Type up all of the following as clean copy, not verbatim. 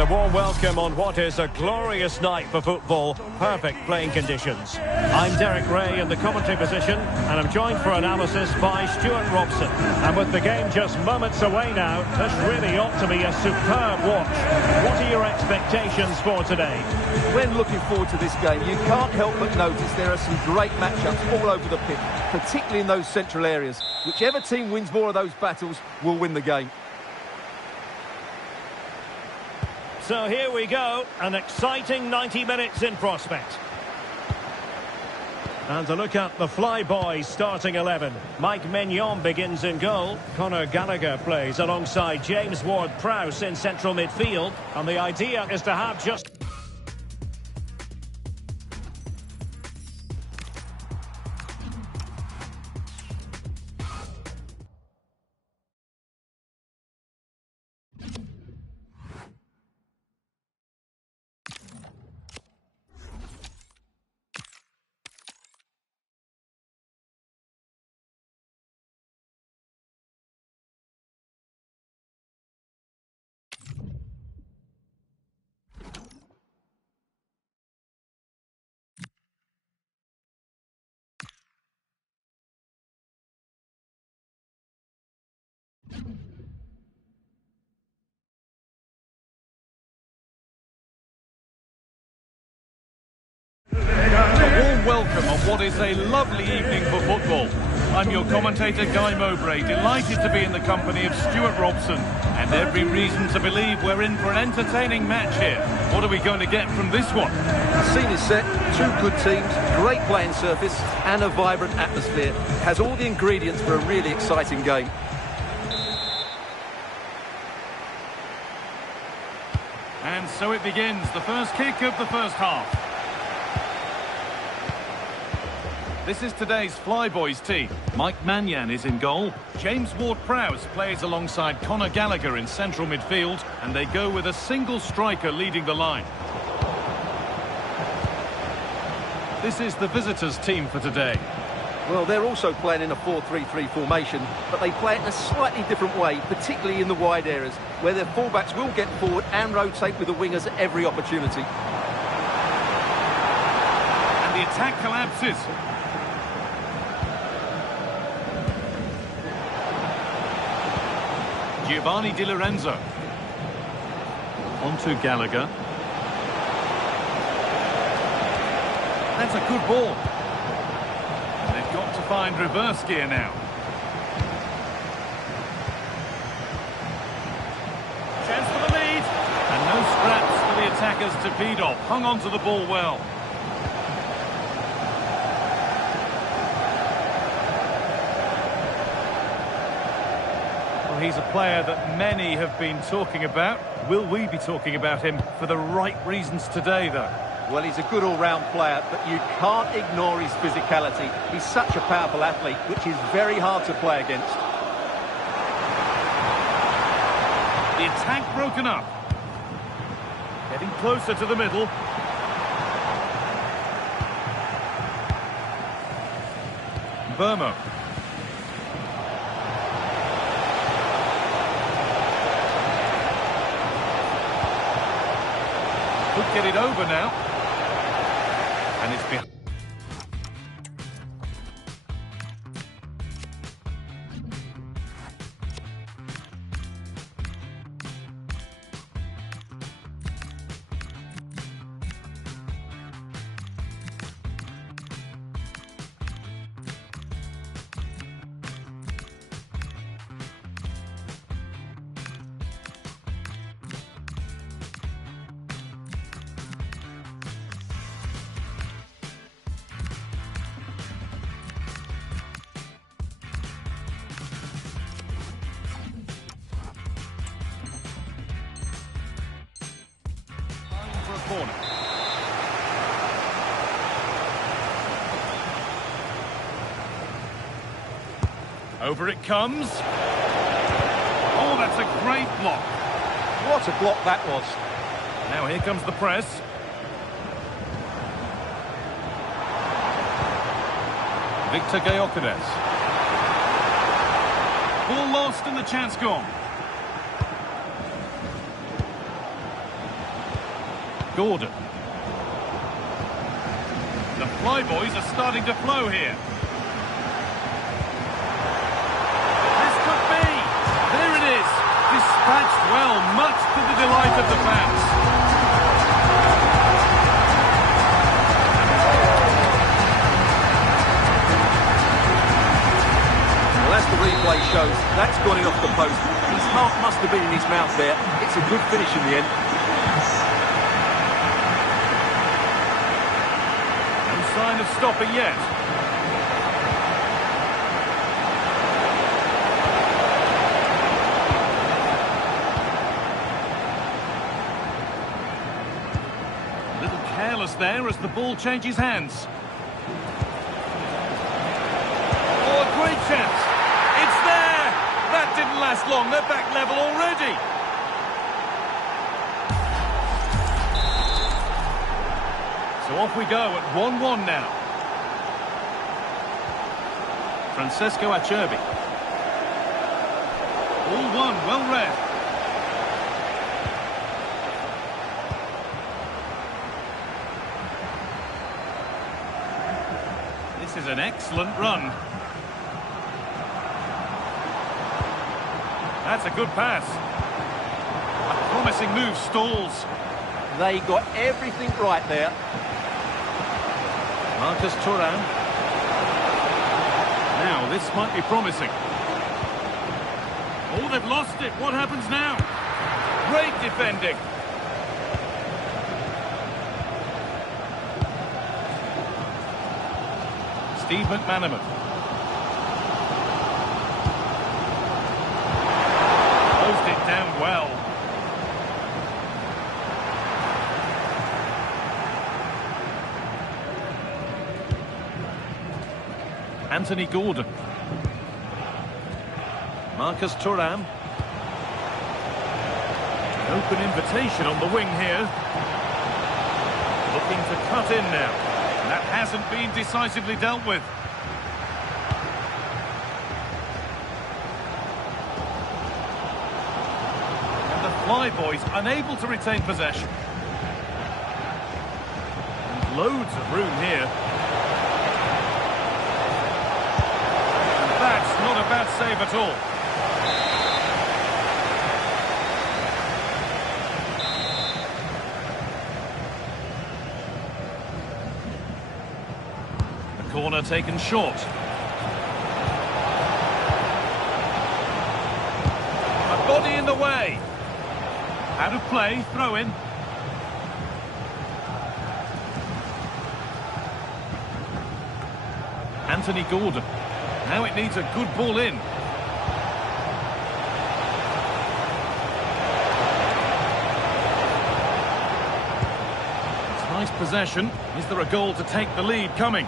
And a warm welcome on what is a glorious night for football. Perfect playing conditions. I'm Derek Ray in the commentary position, and I'm joined for analysis by Stuart Robson. And with the game just moments away now, this really ought to be a superb watch. What are your expectations for today? When looking forward to this game, you can't help but notice there are some great matchups all over the pitch, particularly in those central areas. Whichever team wins more of those battles will win the game. So here we go, an exciting 90 minutes in prospect. And to look at the Flyboys starting 11. Mike Maignan begins in goal. Conor Gallagher plays alongside James Ward-Prowse in central midfield. And the idea is to have just... A warm welcome on what is a lovely evening for football. I'm your commentator, Guy Mowbray, delighted to be in the company of Stuart Robson, and every reason to believe we're in for an entertaining match here. What are we going to get from this one? The scene is set, two good teams, great playing surface and a vibrant atmosphere. Has all the ingredients for a really exciting game. And so it begins, the first kick of the first half. This is today's Flyboys team. Mike Maignan is in goal. James Ward-Prowse plays alongside Conor Gallagher in central midfield, and they go with a single striker leading the line. This is the visitors' team for today. Well, they're also playing in a 4-3-3 formation, but they play it in a slightly different way, particularly in the wide areas, where their fullbacks will get forward and rotate with the wingers at every opportunity. And the attack collapses. Giovanni Di Lorenzo. On to Gallagher. That's a good ball. They've got to find reverse gear now. Chance for the lead. And no scraps for the attackers to beat off. Hung on to the ball well. He's a player that many have been talking about. Will we be talking about him for the right reasons today, though? Well, he's a good all-round player, but you can't ignore his physicality. He's such a powerful athlete, which is very hard to play against. The attack broken up. Getting closer to the middle. Burmo. Could get it over now. And it's behind. Corner. Over it comes. Oh, that's a great block. What a block that was. Now here comes the press. Victor Gyökeres. Ball lost and the chance gone. Gordon. The Flyboys are starting to flow here. This could be. There it is. Dispatched well, much to the delight of the fans. Well, as the replay shows, that's gone in off the post. His heart must have been in his mouth there. It's a good finish in the end. No sign of stopping yet. A little careless there as the ball changes hands. Oh, a great chance. It's there. That didn't last long. They're back level already. So off we go at 1-1 now. Francesco Acerbi. All one, well read. This is an excellent run. That's a good pass. A promising move stalls. They got everything right there. Marcus Thuram. Now, this might be promising. Oh, they've lost it. What happens now? Great defending. Steve McManaman. Closed it down well. Anthony Gordon. Marcus Thuram. An open invitation on the wing here. Looking to cut in now. That hasn't been decisively dealt with. And the Flyboys unable to retain possession. And loads of room here. That's not a bad save at all. The corner taken short. A body in the way. Out of play, throw in. Anthony Gordon. Now it needs a good ball in. It's nice possession. Is there a goal to take the lead coming?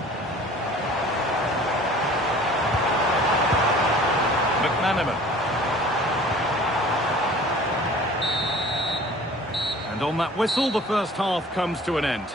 McManaman. And on that whistle, the first half comes to an end.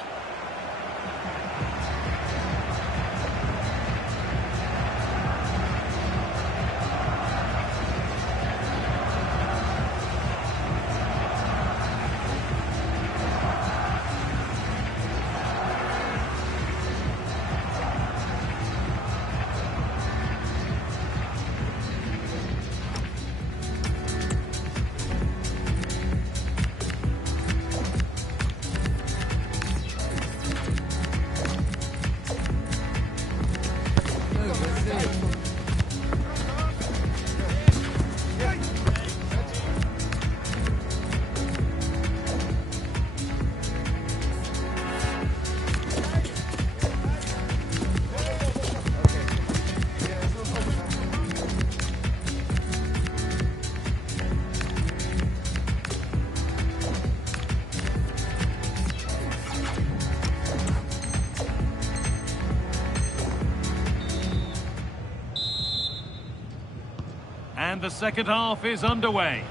And the second half is underway.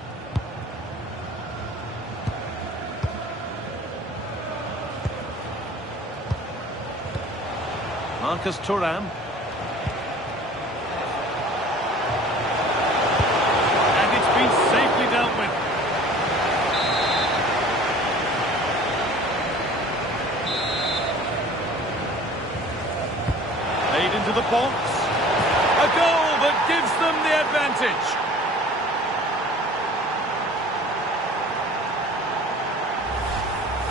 Marcus Thuram. And it's been safely dealt with. into the box. A goal that gives them the advantage.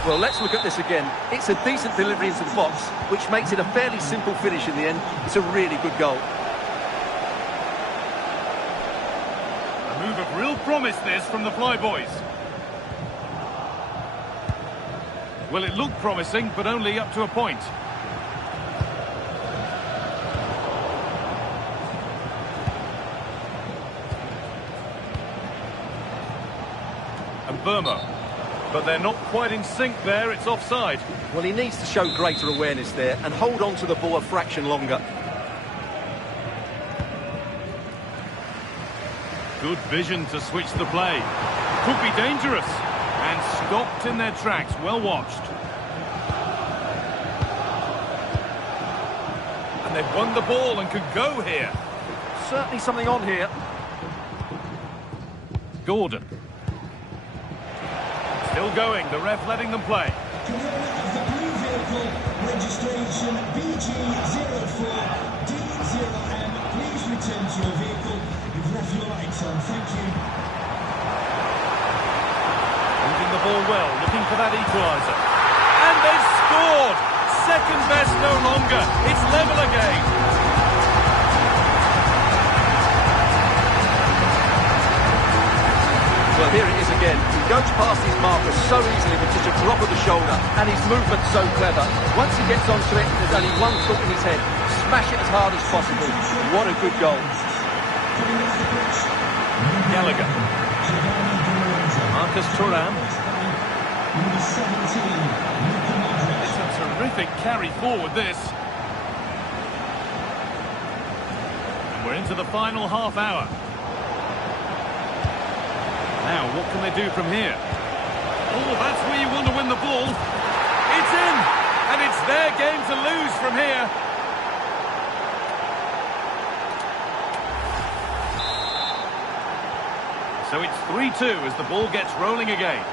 Well, let's look at this again. It's a decent delivery into the box, which makes it a fairly simple finish in the end. It's a really good goal. A move of real promise, this, from the Flyboys. Well, it looked promising, but only up to a point. And Burma. But they're not quite in sync there, it's offside. Well, he needs to show greater awareness there and hold on to the ball a fraction longer. Good vision to switch the play. Could be dangerous. And stopped in their tracks, well watched. And they've won the ball and could go here. Certainly something on here. Gordon. Still going, the ref letting them play. Commander of the blue vehicle, registration BG04D0M. Please return to your vehicle. You've left your lights on. Thank you. Moving the ball well, looking for that equaliser. And they've scored! Second best no longer. It's level again. Well, here it is again. He goes past his marker so easily with just a drop of the shoulder, and his movement's so clever. Once he gets onto it, there's only one thought in his head. Smash it as hard as possible. What a good goal. Gallagher. Marcus Thuram. It's a terrific carry forward, this. And we're into the final half hour. Now, what can they do from here? Oh, that's where you want to win the ball. It's in! And it's their game to lose from here. So it's 3-2 as the ball gets rolling again.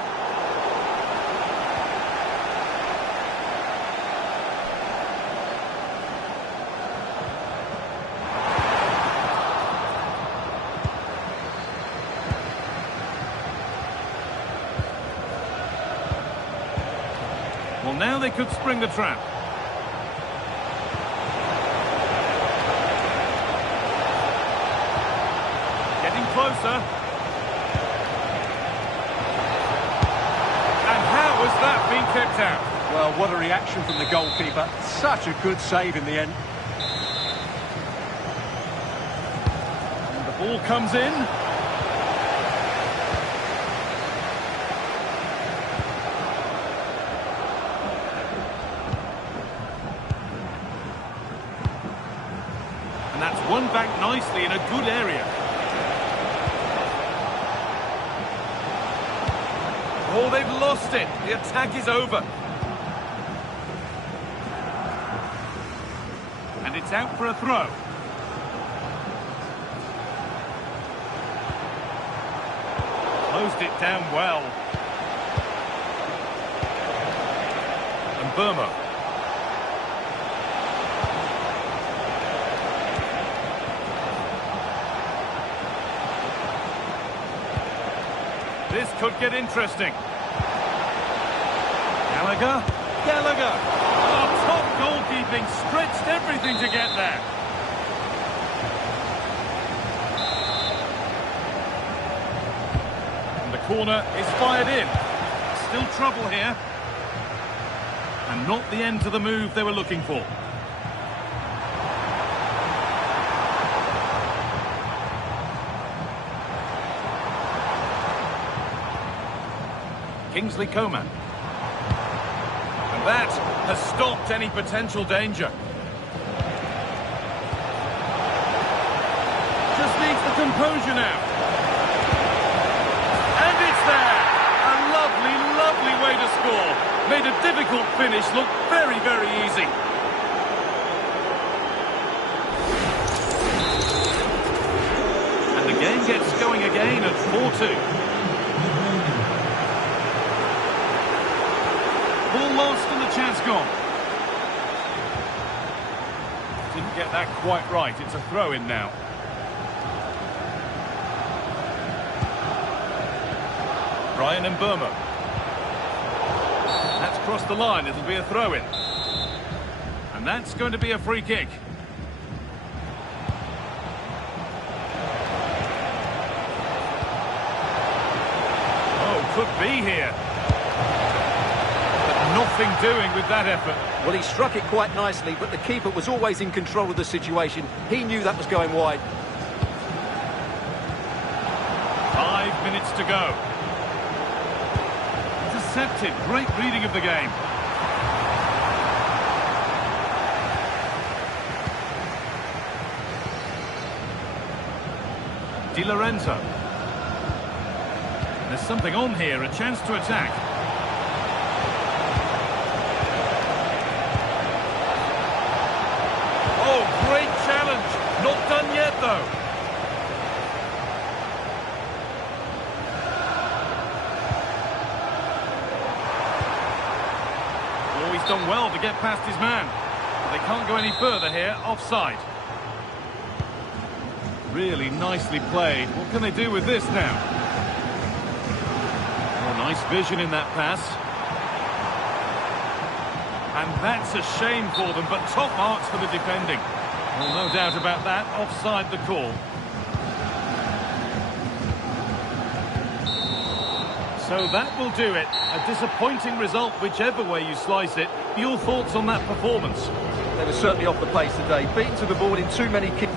Well, now they could spring the trap. Getting closer. And how has that been kept out? Well, what a reaction from the goalkeeper. Such a good save in the end. And the ball comes in. That's won back nicely in a good area. Oh, they've lost it. The attack is over. And it's out for a throw. Closed it down well. And Burma. This could get interesting. Gallagher. Gallagher. Oh, top goalkeeping. Stretched everything to get there. And the corner is fired in. Still trouble here. And not the end to the move they were looking for. Kingsley Coman. And that has stopped any potential danger. Just needs the composure now. And it's there! A lovely, lovely way to score. Made a difficult finish look very, very easy. And the game gets going again at 4-2. Ball lost and the chance gone. Didn't get that quite right. It's a throw-in now. Brian Mbeumo. That's crossed the line. It'll be a throw-in. And that's going to be a free kick. Oh, could be here. But nothing doing with that effort. Well, he struck it quite nicely, but the keeper was always in control of the situation. He knew that was going wide. 5 minutes to go. Intercepted. Great reading of the game. Di Lorenzo. There's something on here, a chance to attack. Oh, great challenge. Not done yet, though. Oh, he's done well to get past his man. They can't go any further here, offside. Really nicely played. What can they do with this now? Oh, nice vision in that pass. And that's a shame for them, but top marks for the defending. Well, no doubt about that. Offside the call. So that will do it. A disappointing result, whichever way you slice it. Your thoughts on that performance? They were certainly off the pace today. Beaten to the ball in too many kicks.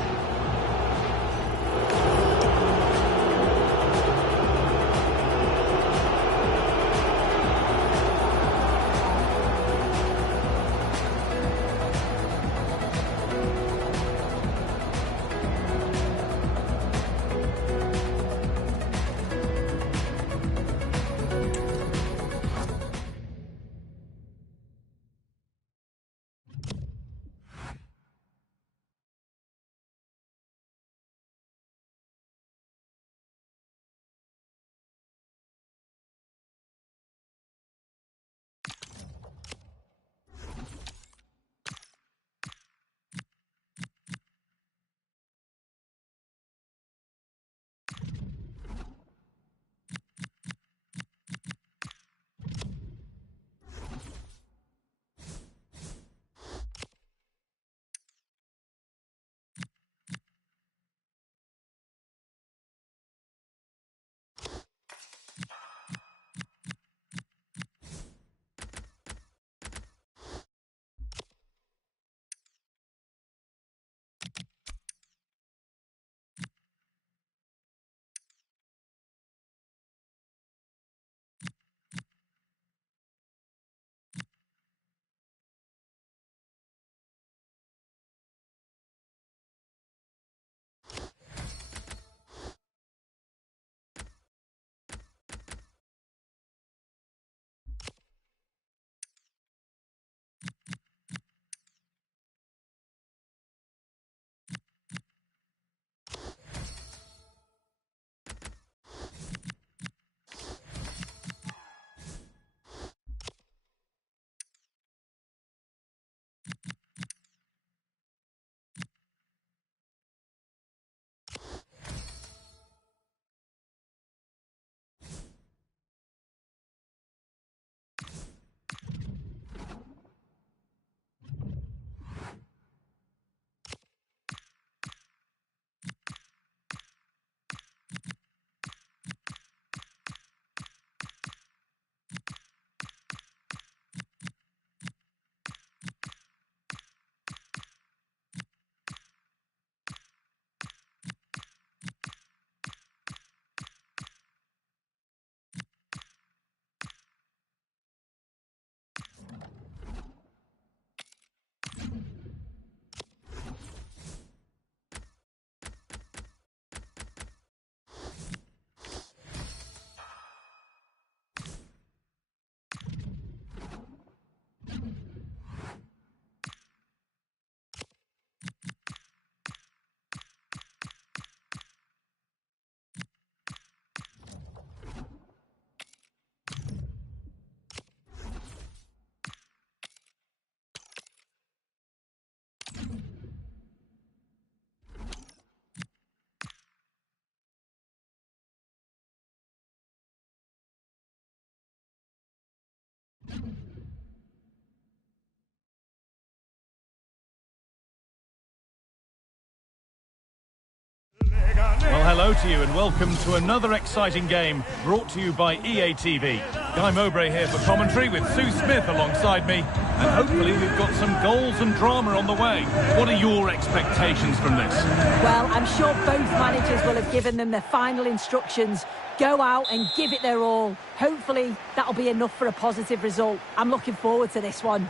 hello to you and welcome to another exciting game brought to you by EA TV. Guy Mowbray here for commentary with Sue Smith alongside me, and hopefully we've got some goals and drama on the way. What are your expectations from this? Well, I'm sure both managers will have given them their final instructions. Go out and give it their all. Hopefully that'll be enough for a positive result. I'm looking forward to this one.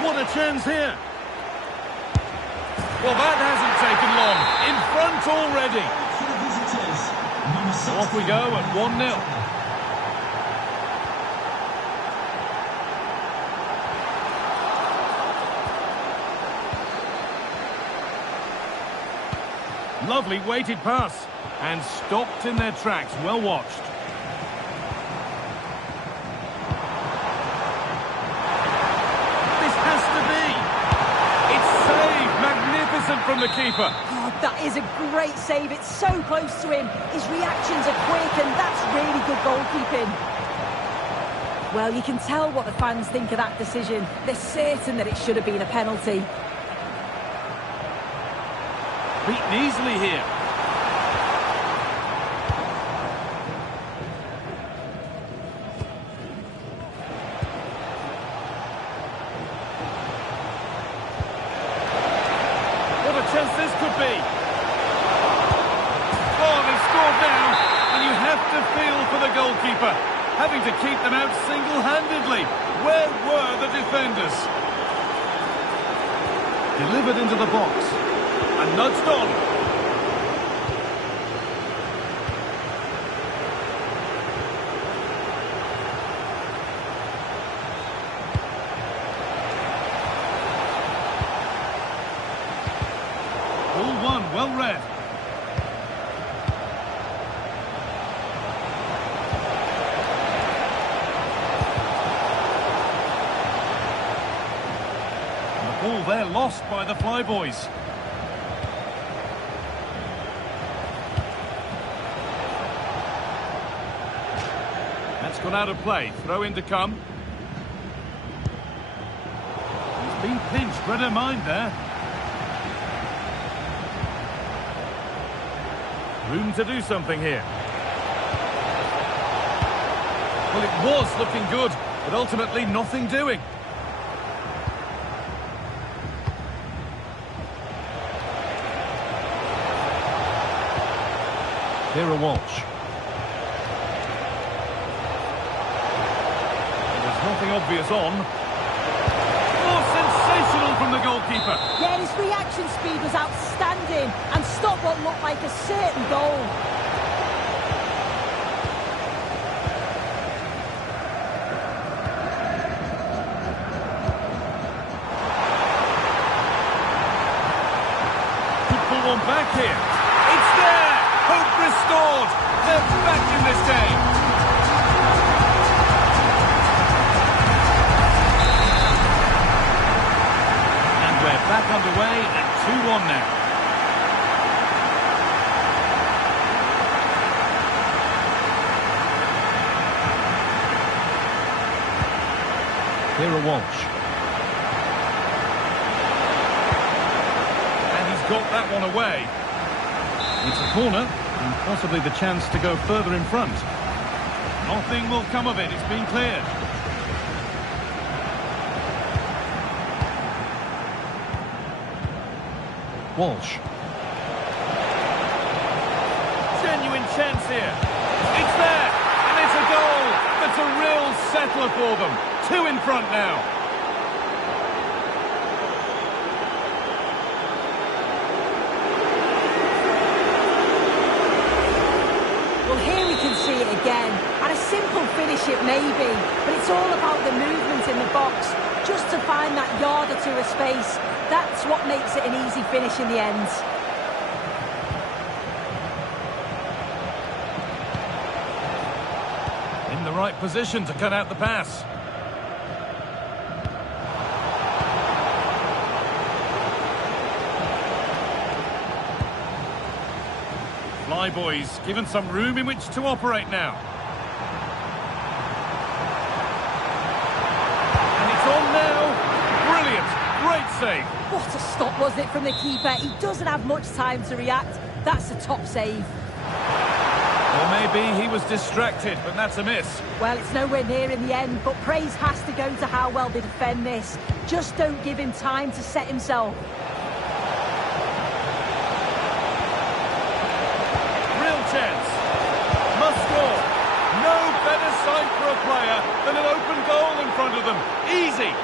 What a chance here! Well, that hasn't taken long. In front already. For the visitors, number 16. Off we go at 1-0. Lovely weighted pass. And stopped in their tracks. Well watched. This has to be. It's saved. Magnificent from the keeper. Oh, that is a great save. It's so close to him. His reactions are quick, and that's really good goalkeeping. Well, you can tell what the fans think of that decision. They're certain that it should have been a penalty. Beaten easily here. What a chance this could be. Oh, they've scored now, and you have to feel for the goalkeeper, having to keep them out single-handedly. Where were the defenders? Delivered into the box. And nudged on. Ball one, well read. And the ball there lost by the Flyboys. Gone out of play. Throw in to come. He's been pinched. Read her mind there. Room to do something here. Well, it was looking good, but ultimately nothing doing. Vera Walsh. Nothing obvious on. Oh, sensational from the goalkeeper. Yeah, his reaction speed was outstanding and stopped what looked like a certain goal. Could pull one back here. It's there! Hope restored! They're back in this game. Back underway and 2-1 now. Vera Walsh. And he's got that one away. It's a corner and possibly the chance to go further in front. Nothing will come of it. It's been cleared. Walsh. Genuine chance here. It's there, and it's a goal. That's a real settler for them. 2 in front now. Well, here we can see it again. And a simple finish it may be, but it's all about the movement in the box. Just to find that yard or two of space. That's what makes it an easy finish in the end. In the right position to cut out the pass. Flyboys given some room in which to operate now. And it's on now. Brilliant. Great save. What a stop was it from the keeper. He doesn't have much time to react. That's a top save. Or maybe he was distracted, but that's a miss. Well, it's nowhere near in the end, but praise has to go to how well they defend this. Just don't give him time to set himself. Real chance. Must score. No better sight for a player than an open goal in front of them. Easy.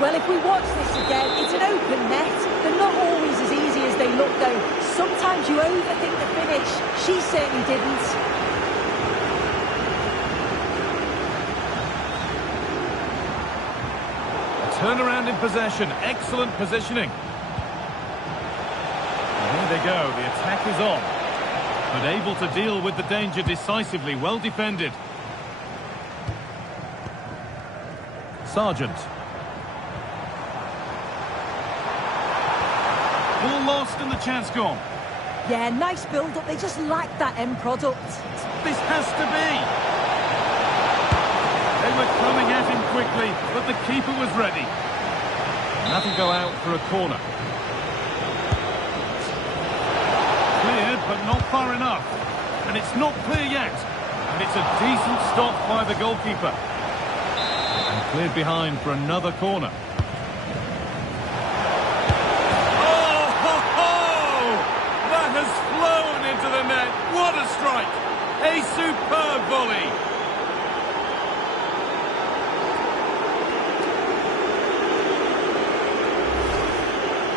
Well, if we watch this again, it's an open net. They're not always as easy as they look, though. Sometimes you overthink the finish. She certainly didn't. Turnaround in possession. Excellent positioning. And here they go. The attack is on. But able to deal with the danger decisively. Well defended. Sargent. Ball lost and the chance gone. Yeah, nice build-up. They just lack that end product. This has to be. They were coming at him quickly, but the keeper was ready. And that'll go out for a corner. Cleared, but not far enough. And it's not clear yet. And it's a decent stop by the goalkeeper. And cleared behind for another corner. Has flown into the net. What a strike! A superb volley.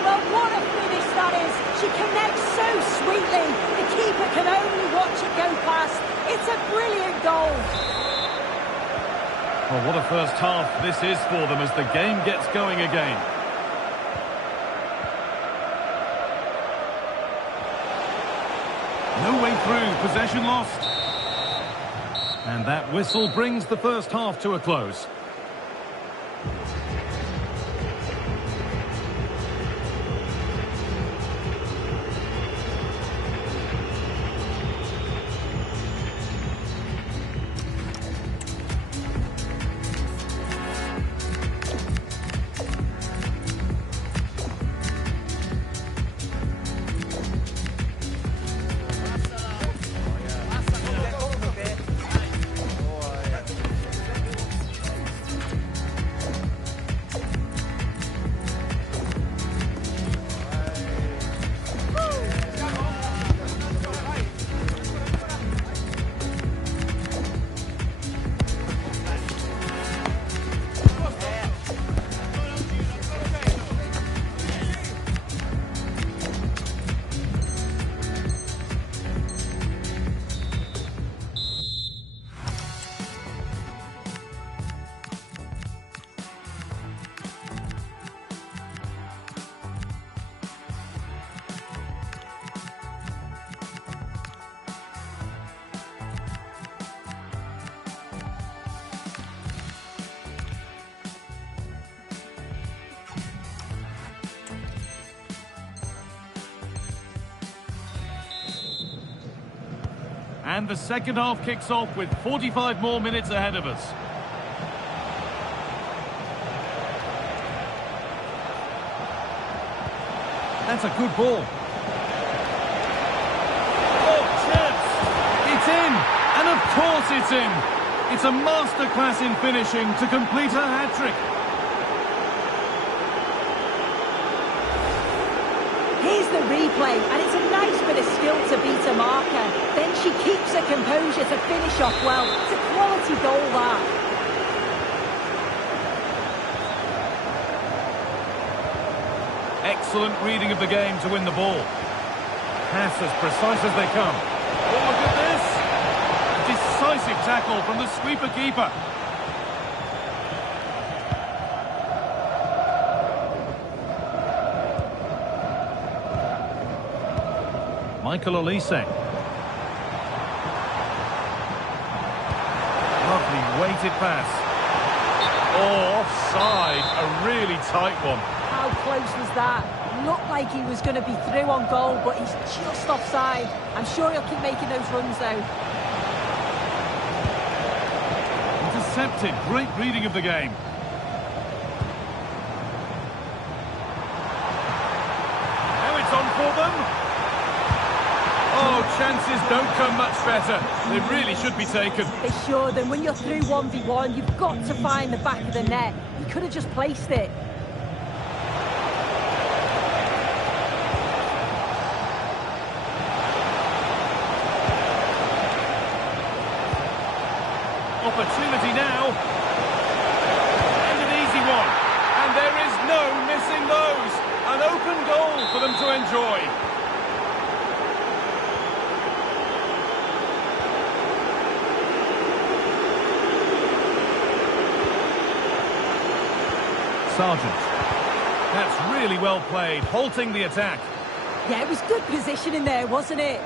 Well, what a finish that is. She connects so sweetly. The keeper can only watch it go past. It's a brilliant goal. Well, what a first half this is for them as the game gets going again. No way through, possession lost. And that whistle brings the first half to a close. And the second half kicks off with 45 more minutes ahead of us. That's a good ball. Oh, chance! It's in! And of course it's in! It's a masterclass in finishing to complete her hat-trick. Here's the replay, and it's a nice bit of skill to beat a marker. Then she keeps her composure to finish off well. It's a quality goal, that. Excellent reading of the game to win the ball. Pass as precise as they come. Oh, look at this! A decisive tackle from the sweeper keeper. Michael Olise. Lovely weighted pass. Oh, offside. A really tight one. How close was that? Looked like he was going to be through on goal, but he's just offside. I'm sure he'll keep making those runs, though. And to intercepted. Great reading of the game. Now it's on for them. Oh, chances don't come much better. They really should be taken. They should, and when you're through 1v1, you've got to find the back of the net. You could have just placed it. Opportunity now. And an easy one. And there is no missing those. An open goal for them to enjoy. Sargent. That's really well played, halting the attack. Yeah, it was good positioning there, wasn't it?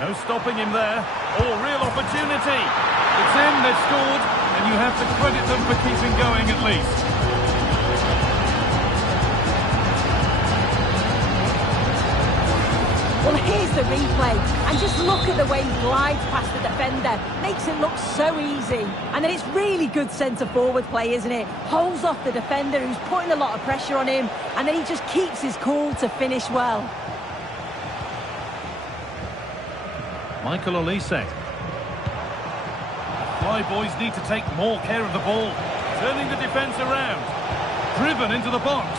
No stopping him there. Oh, real opportunity. It's in, they've scored, and you have to credit them for keeping going at least. Well, here's the replay, and just look at the way he glides past the defender. Makes it look so easy. And then it's really good centre-forward play, isn't it? Holds off the defender who's putting a lot of pressure on him, and then he just keeps his cool to finish well. Michael Olise. Fly boys need to take more care of the ball. Turning the defence around. Driven into the box.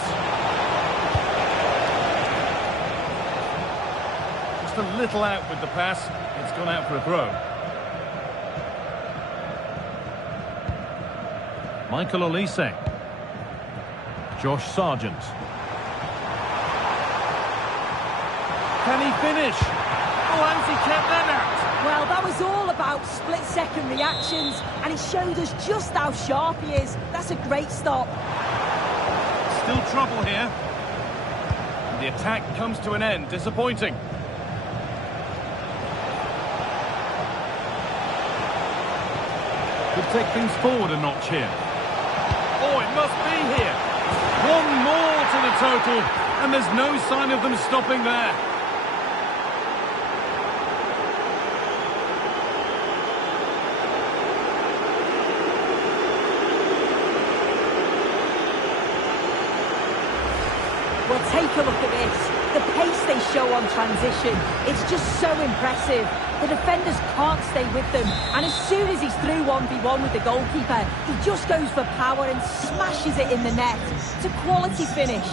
Just a little out with the pass. It's gone out for a throw. Michael Olise. Josh Sargent. Can he finish? Oh, how's he kept that out? Well, that was all about split-second reactions, and it showed us just how sharp he is. That's a great stop. Still trouble here. The attack comes to an end. Disappointing. Could take things forward a notch here. Oh, it must be here. One more to the total, and there's no sign of them stopping there. Well, take a look at this. The pace they show on transition, it's just so impressive. The defenders can't stay with them, and as soon as he's through 1v1 with the goalkeeper, he just goes for power and smashes it in the net. It's a quality finish.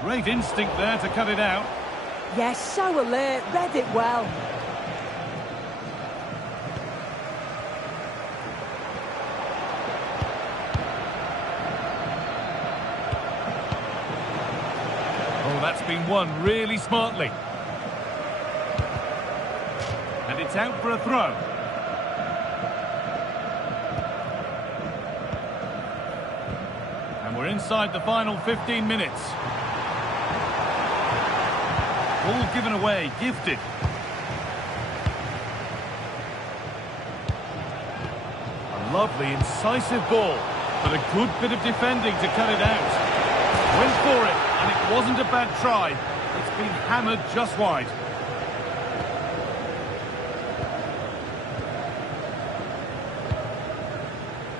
Great instinct there to cut it out. Yes, so alert, read it well. That's been won really smartly. And it's out for a throw. And we're inside the final 15 minutes. Ball given away, gifted. A lovely, incisive ball, but a good bit of defending to cut it out. Went for it. And it wasn't a bad try. It's been hammered just wide.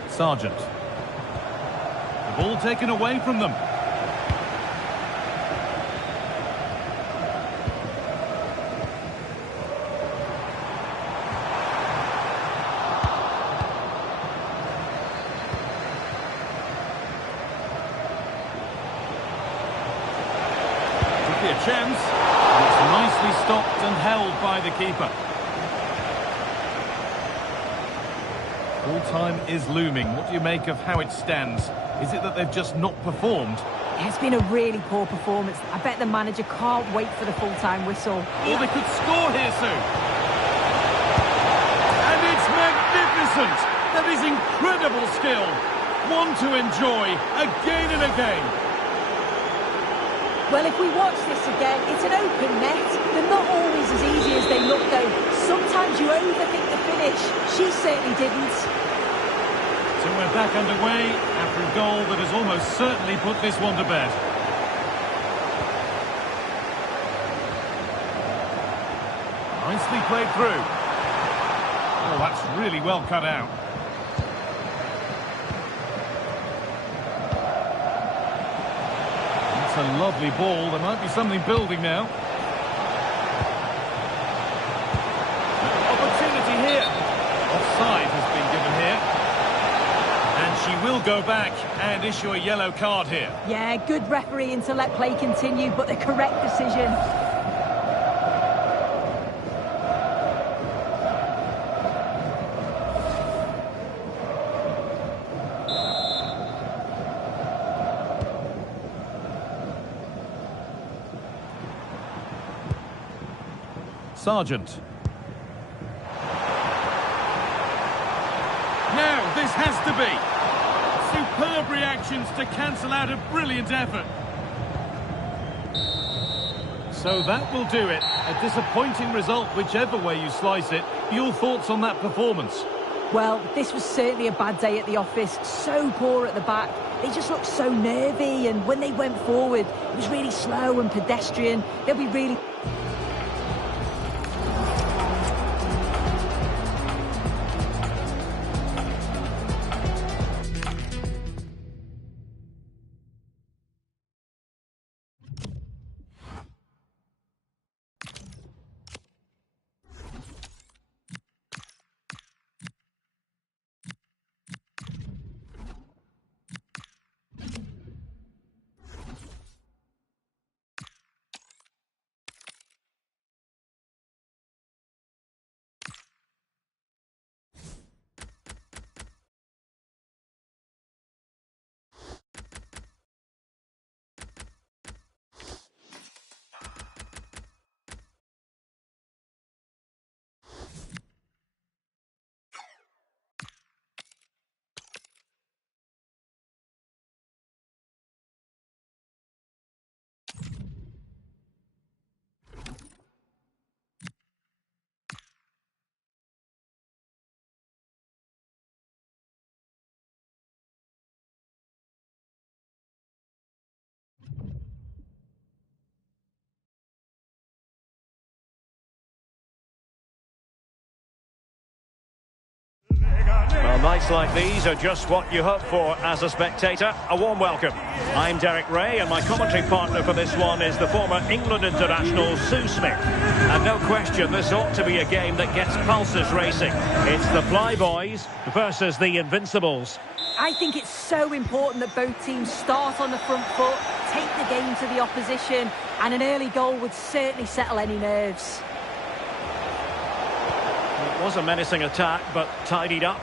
Sargent. The ball taken away from them. A chance, and it's nicely stopped and held by the keeper. Full time is looming. What do you make of how it stands? Is it that they've just not performed? It's been a really poor performance. I bet the manager can't wait for the full-time whistle. Or they could score here soon. And it's magnificent! That is incredible skill. One to enjoy again and again. Well, if we watch this again, it's an open net. They're not always as easy as they look, though. Sometimes you overthink the finish. She certainly didn't. So we're back underway after a goal that has almost certainly put this one to bed. Nicely played through. Oh, that's really well cut out. That's a lovely ball. There might be something building now. Opportunity here. Offside has been given here. And she will go back and issue a yellow card here. Yeah, good refereeing to let play continue, but the correct decision. Sargent. Now, this has to be. Superb reactions to cancel out a brilliant effort. So that will do it. A disappointing result, whichever way you slice it. Your thoughts on that performance? Well, this was certainly a bad day at the office. So poor at the back. They just looked so nervy, and when they went forward, it was really slow and pedestrian. They'll be really... Well, nights like these are just what you hope for as a spectator. A warm welcome. I'm Derek Ray, and my commentary partner for this one is the former England international Sue Smith. And no question, this ought to be a game that gets pulses racing. It's the Flyboys versus the Invincibles. I think it's so important that both teams start on the front foot, take the game to the opposition, and an early goal would certainly settle any nerves. It was a menacing attack, but tidied up.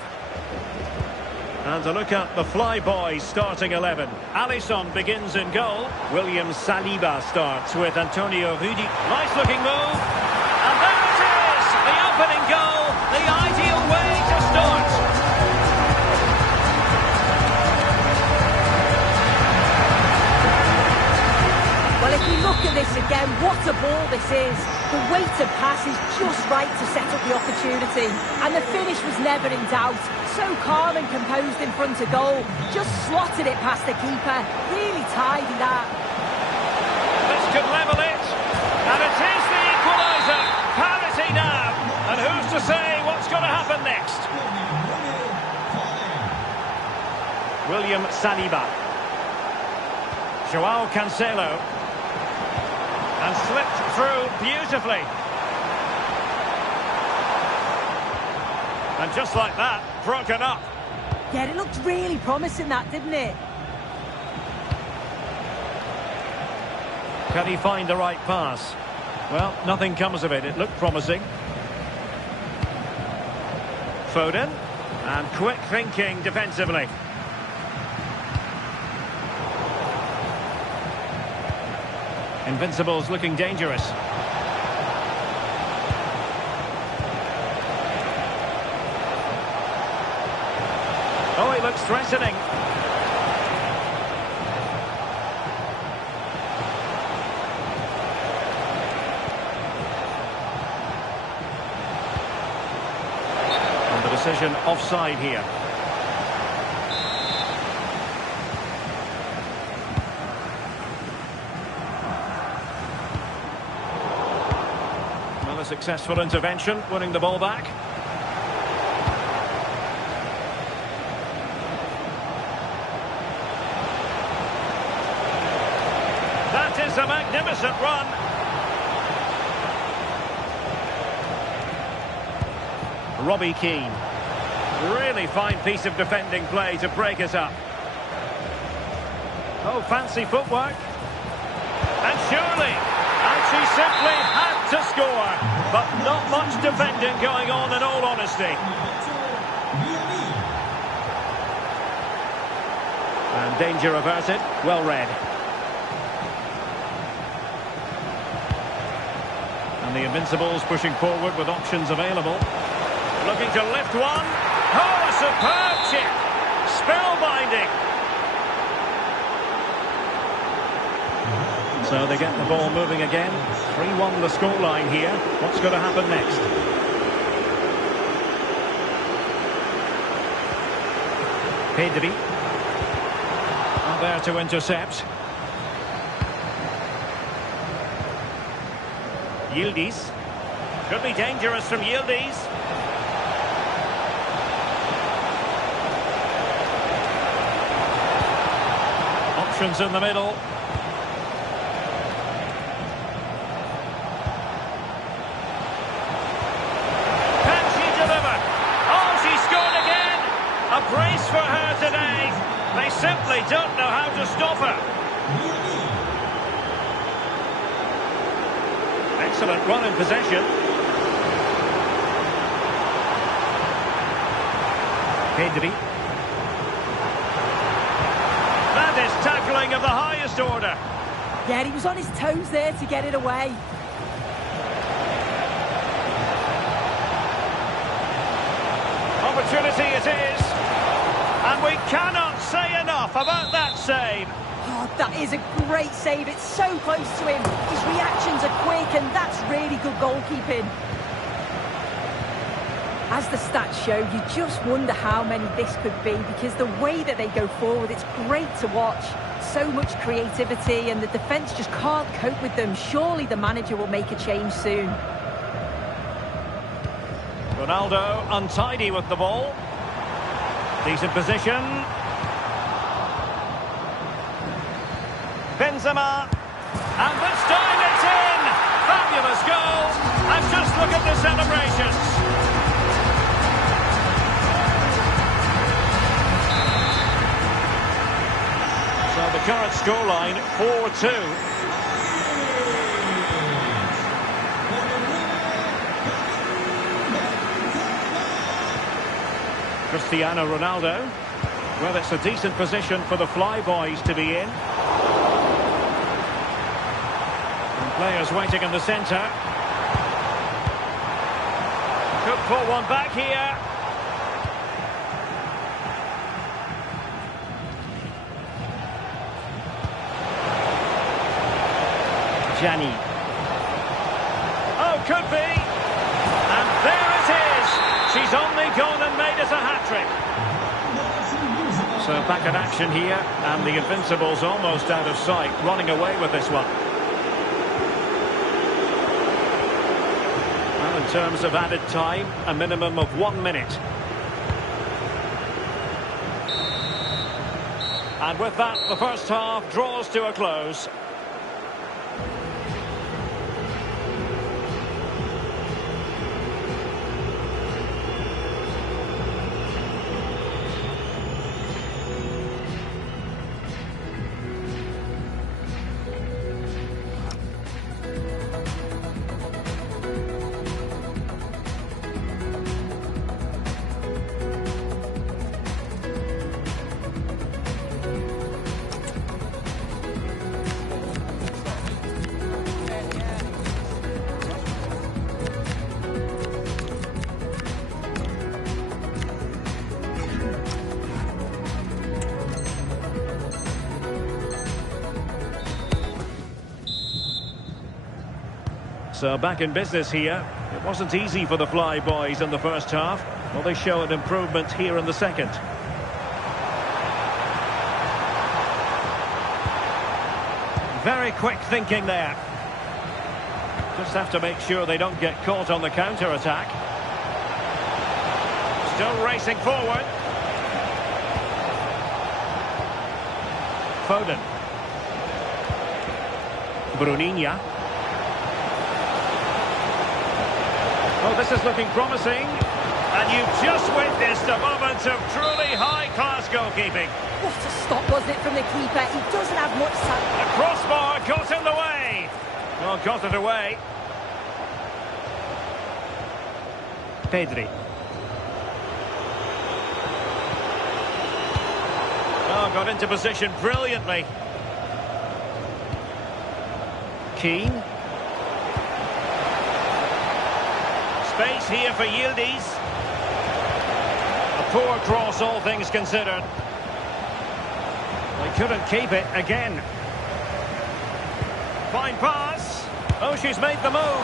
And to look at the Flyboys starting 11. Alisson begins in goal. William Saliba starts with Antonio Rudi. Nice looking move. And there it is! The opening goal, the ideal way to start. Well, if we look at this again, what a ball this is. The weighted pass is just right to set up the opportunity. And the finish was never in doubt. So calm and composed in front of goal. Just slotted it past the keeper. Really tidy that. This could level it. And it is the equaliser. Parity now. And who's to say what's going to happen next? William Saliba. Joao Cancelo. And slipped through beautifully. And just like that, broken up. Yeah, it looked really promising that, didn't it? Can he find the right pass? Well, nothing comes of it. It looked promising. Foden. And quick thinking defensively. Invincibles looking dangerous. Oh, he looks threatening. And the decision offside here. Well, a successful intervention, winning the ball back. magnificent run. Robbie Keane. Really fine piece of defending play to break us up. Oh, fancy footwork. And surely, and she simply had to score. But not much defending going on, in all honesty. And danger averted. Well read. And the Invincibles pushing forward with options available. Looking to lift one. Oh, a superb chip. Spellbinding. So they get the ball moving again. 3-1 the scoreline here. What's going to happen next? Pedri. Not there to intercept. Yildiz. Could be dangerous from Yildiz. Options in the middle. Can she deliver? Oh, she scored again! A brace for her today. They simply don't know how to stop her. Excellent run in possession. Pedri. That is tackling of the highest order. Yeah, he was on his toes there to get it away. Opportunity it is. And we cannot say enough about that save. Oh, that is a great save. It's so close to him. His reactions are quick, and that's really good goalkeeping. As the stats show, you just wonder how many this could be, because the way that they go forward, it's great to watch. So much creativity, and the defence just can't cope with them. Surely the manager will make a change soon. Ronaldo untidy with the ball. Decent position. Benzema. And this time it's in! Fabulous goal! And just look at the celebrations. So the current scoreline, 4-2. Cristiano Ronaldo. Well, it's a decent position for the Flyboys to be in. And players waiting in the centre. Could pull one back here. Gianni. Oh, could be. And there it is. She's only gone and made us a hat-trick. So back in action here, and the Invincibles almost out of sight, running away with this one. Well, in terms of added time, a minimum of 1 minute. And with that, the first half draws to a close. So back in business here. It wasn't easy for the Flyboys in the first half. Well, they show an improvement here in the second. Very quick thinking there. Just have to make sure they don't get caught on the counter-attack. Still racing forward. Foden. Bruninia. Oh, this is looking promising. And you've just witnessed a moment of truly high-class goalkeeping. What a stop, wasn't it, from the keeper? He doesn't have much time. The crossbar got in the way. Well, got it away. Pedri. Oh, got into position brilliantly. Keane. Space here for Yildiz. A poor cross, all things considered. They couldn't keep it again. Fine pass. Oh, she's made the move.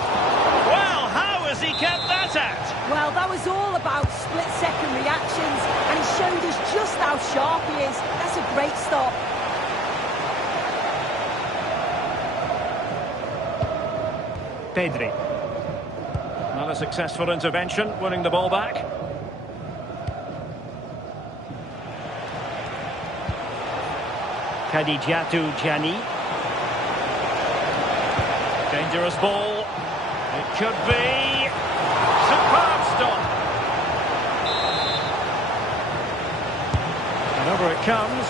Well, how has he kept that out? Well, that was all about split-second reactions, and he showed us just how sharp he is. That's a great stop. Pedri. Not a successful intervention, winning the ball back. Kadijatu Jani. Dangerous ball. It could be. Superb stop. And over it comes.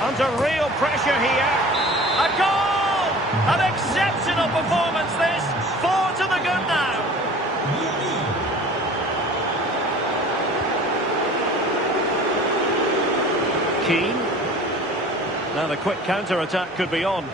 Under real pressure here. A goal! An exceptional performance this. 4 to the good now. Keane. Now the quick counter-attack could be on.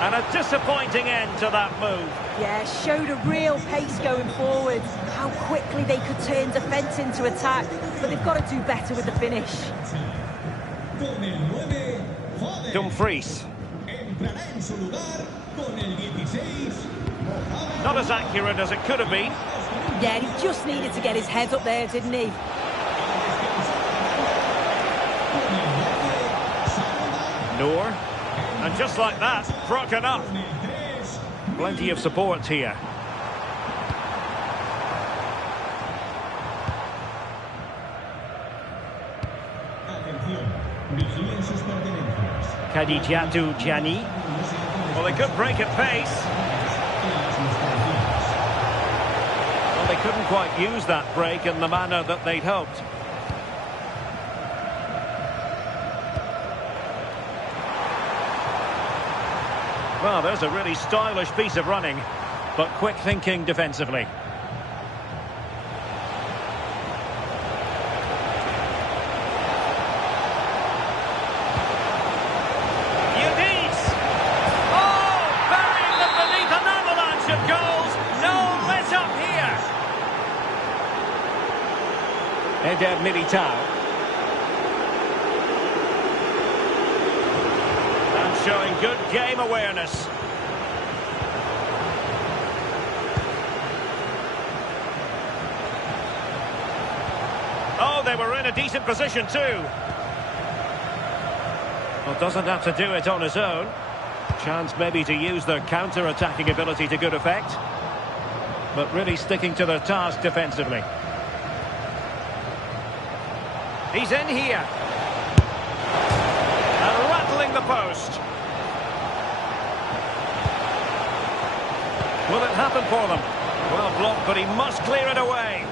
And a disappointing end to that move. Yeah, showed a real pace going forward. How quickly they could turn defence into attack. But they've got to do better with the finish. Dumfries. Not as accurate as it could have been. Yeah, he just needed to get his head up there, didn't he? Noor. And just like that, broken up. Plenty of support here. Kadijatu Jani. Well, they could break at pace. Well, they couldn't quite use that break in the manner that they'd hoped. Well, there's a really stylish piece of running, but quick thinking defensively. Yildiz! Oh, burying them beneath an avalanche of goals. No let up here. Eder Militao. Showing good game awareness. Oh, they were in a decent position too. Well, doesn't have to do it on his own. Chance maybe to use their counter-attacking ability to good effect. But really sticking to their task defensively. He's in here. And rattling the post. Will it happen for them? Well blocked, but he must clear it away.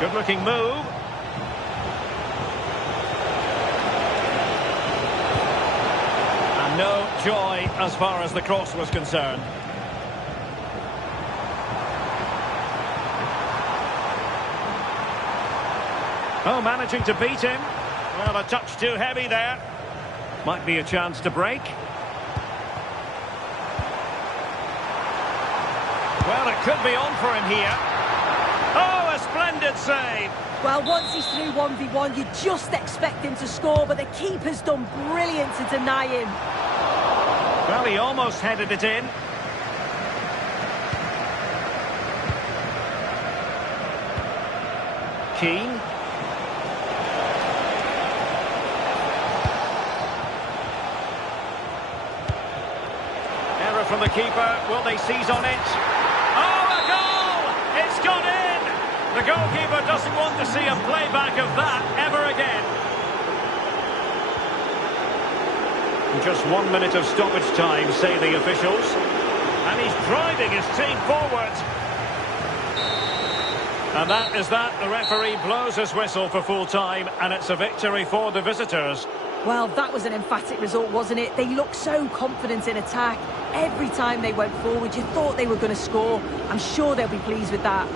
Good looking move. And no joy as far as the cross was concerned. Oh, managing to beat him. Well, a touch too heavy there. Might be a chance to break. Well, it could be on for him here. Oh, a splendid save. Well, once he's through 1v1, you just expect him to score, but the keeper's done brilliant to deny him. Well, he almost headed it in. Keane. Error from the keeper. Will they seize on it? Oh, a goal! It's gone in! The goalkeeper doesn't want to see a playback of that ever again. Just 1 minute of stoppage time, say the officials. And he's driving his team forward. And that is that. The referee blows his whistle for full time, and it's a victory for the visitors. Well, that was an emphatic result, wasn't it? They looked so confident in attack. Every time they went forward, you thought they were going to score. I'm sure they'll be pleased with that.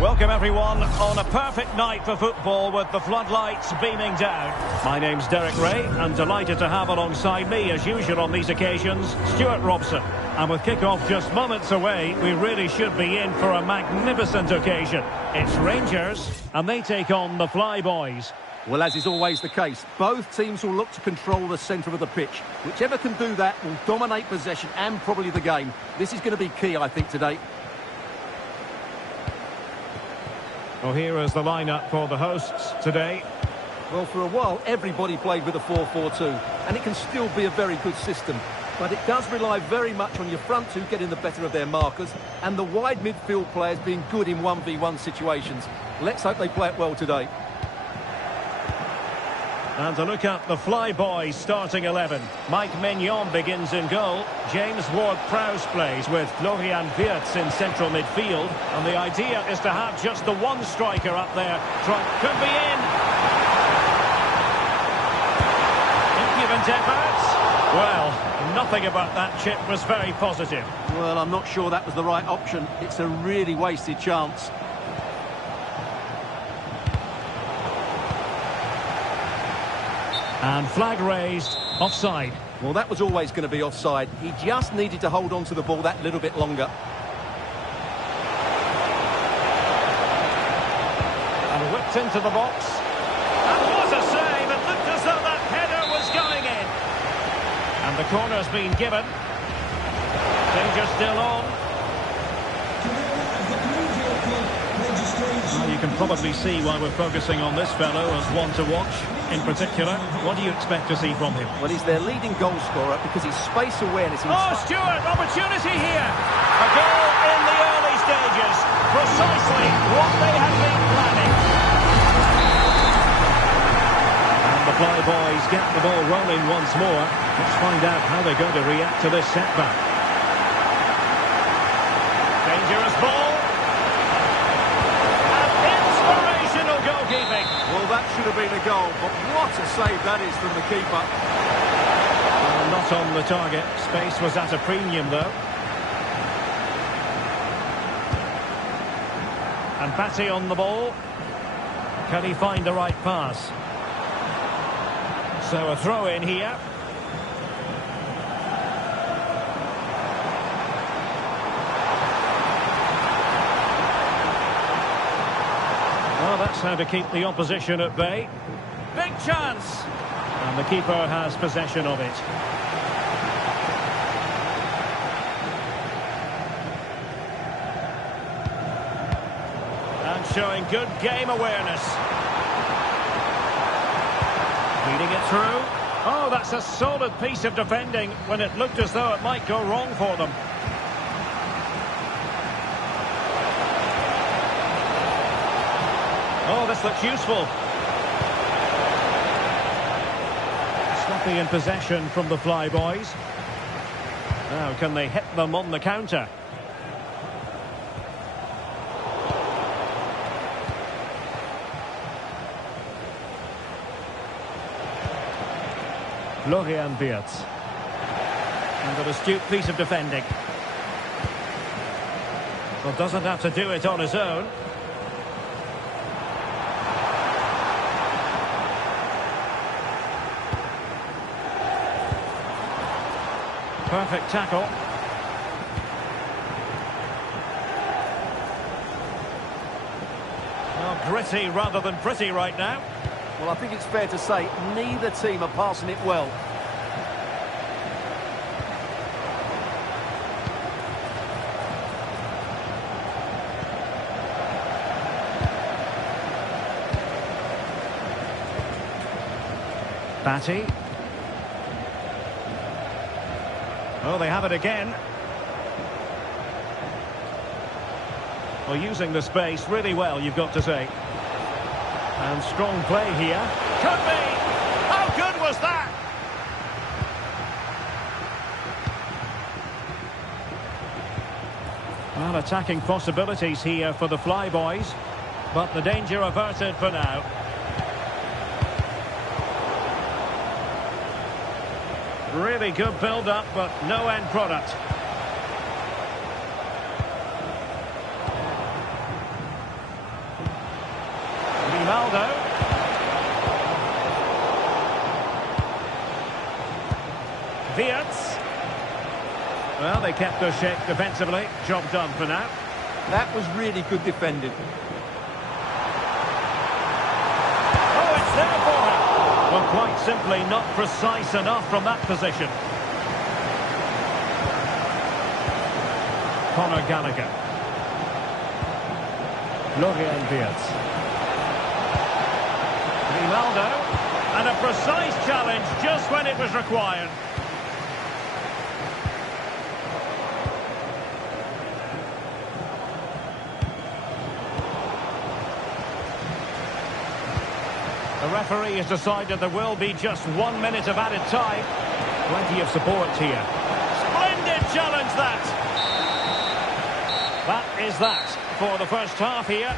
Welcome everyone on a perfect night for football with the floodlights beaming down. My name's Derek Ray and delighted to have alongside me as usual on these occasions Stuart Robson. And with kick-off just moments away, we really should be in for a magnificent occasion. It's Rangers and they take on the Flyboys. Well, as is always the case, both teams will look to control the centre of the pitch. Whichever can do that will dominate possession and probably the game. This is going to be key, I think, today. Well, here is the lineup for the hosts today. Well, for a while, everybody played with a 4-4-2, and it can still be a very good system. But it does rely very much on your front two getting the better of their markers, and the wide midfield players being good in 1v1 situations. Let's hope they play it well today. And to look at the Flyboys starting 11. Mike Mignon begins in goal. James Ward-Prowse plays with Florian Wirtz in central midfield. And the idea is to have just the one striker up there. Trump could be in. Impudent efforts. Well, nothing about that chip was very positive. Well, I'm not sure that was the right option. It's a really wasted chance. And flag raised, offside. Well, that was always going to be offside. He just needed to hold on to the ball that little bit longer. And whipped into the box. And what a save! It looked as though that header was going in. And the corner's been given. Danger still on. Well, you can probably see why we're focusing on this fellow as one to watch. In particular, what do you expect to see from him? Well, he's their leading goal scorer because his space awareness... Oh, Stuart, opportunity here! A goal in the early stages. Precisely what they had been planning. And the Flyboys get the ball rolling once more. Let's find out how they're going to react to this setback. Dangerous ball. Goalkeeping. Well, that should have been a goal, but what a save that is from the keeper. Well, not on the target. Space was at a premium, though. And Batty on the ball. Can he find the right pass? So a throw in here. Well, that's how to keep the opposition at bay. Big chance! And the keeper has possession of it. And showing good game awareness. Feeding it through. Oh, that's a solid piece of defending when it looked as though it might go wrong for them. Oh, this looks useful. Sloppy in possession from the Flyboys. Now, can they hit them on the counter? Florian Wirtz. And an astute piece of defending. Well, doesn't have to do it on his own. Perfect tackle. Well, gritty rather than pretty right now. Well, I think it's fair to say neither team are passing it well. Batty. Oh, they have it again. Well, using the space really well, you've got to say. And strong play here. Could be! How good was that? Well, attacking possibilities here for the Flyboys. But the danger averted for now. Really good build-up, but no end product. Ronaldo. Wirtz. Well, they kept their shape defensively. Job done for now. That was really good defending. Oh, it's there for him. Well, quite simply not precise enough from that position. Conor Gallagher. Florian Wirtz. Ronaldo. And a precise challenge just when it was required. The referee has decided there will be just 1 minute of added time. Plenty of support here. Splendid challenge, that! That is that for the first half here.